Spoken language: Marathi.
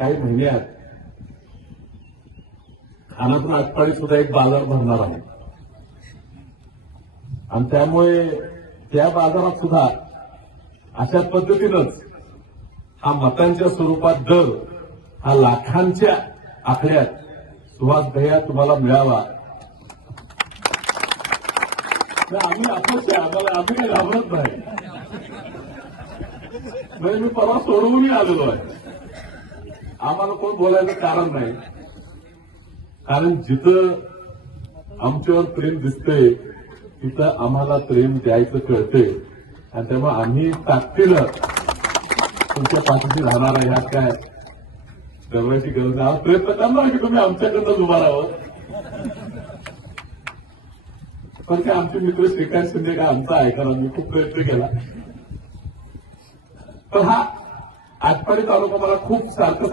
काही महिन्यात खानापूर आटपाडी सुद्धा एक बाजार भरणार आहे आणि त्यामुळे त्या बाजारात सुद्धा अशा पद्धतीनंच हा मतांच्या स्वरूपात दर हा लाखांच्या आकड्यात सुहास भैया तुम्हाला मिळावा. आम्ही अपक्ष आम्हाला आम्ही काही घाबरत नाही. म्हणजे मी परवा सोडवूनही आलेलो आहे. आम्हाला कोण बोलायचं कारण नाही. कारण जिथं आमच्यावर प्रेम दिसतंय तिथं आम्हाला प्रेम द्यायचं कळतंय आणि त्यामुळे आम्ही ताकदीनं तुमच्या पाठीशी राहणार आहे. ह्यात काय डरवायची गरज नाही. प्रयत्न करणार की तुम्ही आमच्याकडनं उभा राहावं. पण काय आमचे मित्र श्रीकांत शिंदे का आमचा आहे कारण मी खूप प्रयत्न केला. पण हा आटपाडी तालुका मला खूप सारखं